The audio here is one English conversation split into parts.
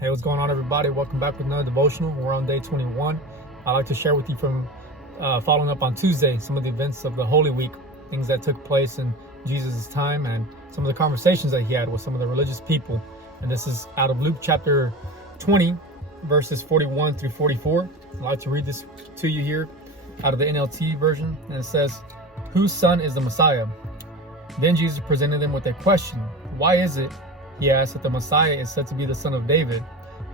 Hey, what's going on, everybody? Welcome back with another devotional. We're on day 21. I'd like to share with you from following up on Tuesday some of the events of the Holy Week, things that took place in Jesus' time, and some of the conversations that he had with some of the religious people. And this is out of Luke chapter 20, verses 41 through 44. I'd like to read this to you here out of the NLT version. And it says, "Whose son is the Messiah?" Then Jesus presented them with a question. "Why is it," he asked, "that the Messiah is said to be the son of David?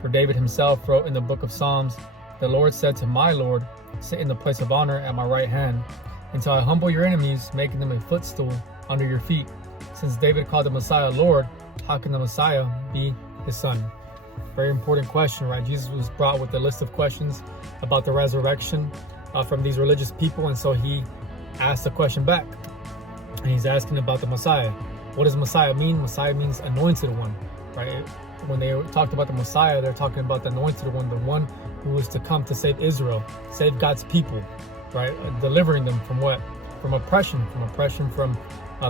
For David himself wrote in the book of Psalms, 'The Lord said to my Lord, sit in the place of honor at my right hand, until I humble your enemies, making them a footstool under your feet.' Since David called the Messiah Lord, how can the Messiah be his son?" Very important question, right? Jesus was brought with a list of questions about the resurrection from these religious people, and so he asked the question back. And he's asking about the Messiah. What does Messiah mean? Messiah means anointed one, right? When they talked about the Messiah, they're talking about the anointed one, the one who was to come to save Israel, save God's people, right? Delivering them from what? From oppression from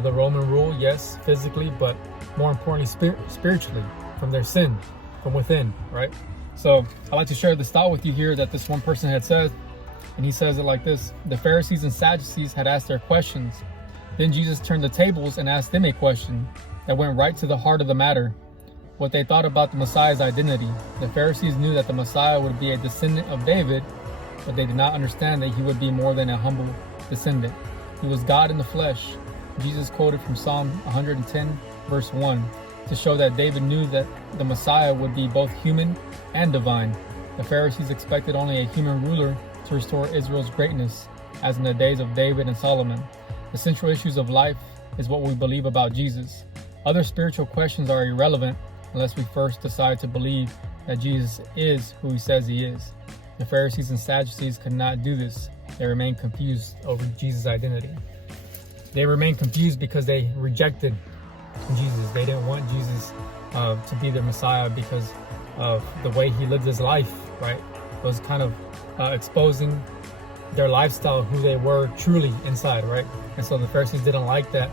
the Roman rule, yes, physically, but more importantly, spiritually, from their sin, from within, right? So I'd like to share this thought with you here that this one person had said, and he says it like this: "The Pharisees and Sadducees had asked their questions. Then Jesus turned the tables and asked them a question that went right to the heart of the matter, what they thought about the Messiah's identity. The Pharisees knew that the Messiah would be a descendant of David, but they did not understand that he would be more than a humble descendant. He was God in the flesh." Jesus quoted from Psalm 110, verse 1, to show that David knew that the Messiah would be both human and divine. The Pharisees expected only a human ruler to restore Israel's greatness, as in the days of David and Solomon. The central issues of life is what we believe about Jesus. Other spiritual questions are irrelevant unless we first decide to believe that Jesus is who he says he is. The Pharisees and Sadducees could not do this. They remained confused over Jesus' identity. They remained confused because they rejected Jesus. They didn't want Jesus to be their Messiah because of the way he lived his life, right? It was kind of exposing their lifestyle, who they were truly inside, right? And so the Pharisees didn't like that.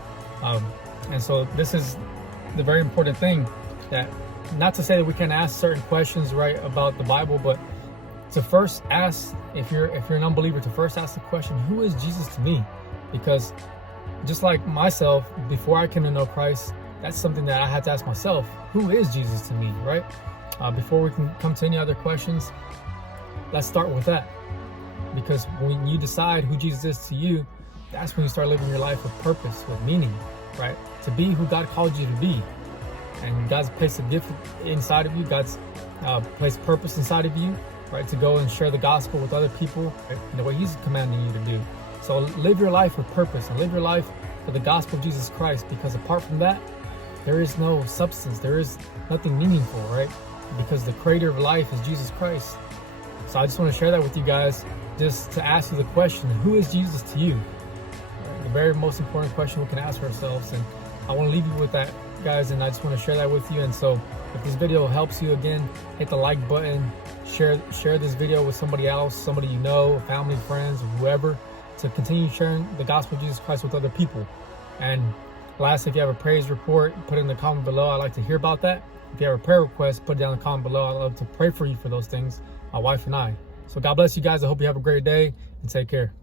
And so this is the very important thing, that not to say that we can ask certain questions, right, about the Bible, but to first ask, if you're an unbeliever, to first ask the question, who is Jesus to me? Because just like myself, before I came to know Christ, that's something that I had to ask myself. Who is Jesus to me, right? Before we can come to any other questions, let's start with that. Because when you decide who Jesus is to you, that's when you start living your life with purpose, with meaning, right? To be who God called you to be. And God's placed a gift inside of you. God's placed purpose inside of you, right? To go and share the gospel with other people, right? In the way he's commanding you to do. So live your life with purpose and live your life for the gospel of Jesus Christ, because apart from that, there is no substance. There is nothing meaningful, right? Because the creator of life is Jesus Christ. So I just want to share that with you guys, just to ask you the question, who is Jesus to you? Right? The very most important question we can ask ourselves. And I want to leave you with that, guys, and I just want to share that with you. And so if this video helps you, again, hit the like button, share this video with somebody else, somebody you know, family, friends, or whoever, to continue sharing the gospel of Jesus Christ with other people. And lastly, if you have a praise report, put it in the comment below. I'd like to hear about that. If you have a prayer request, put it down in the comment below. I'd love to pray for you for those things, my wife and I. So God bless you guys. I hope you have a great day, and take care.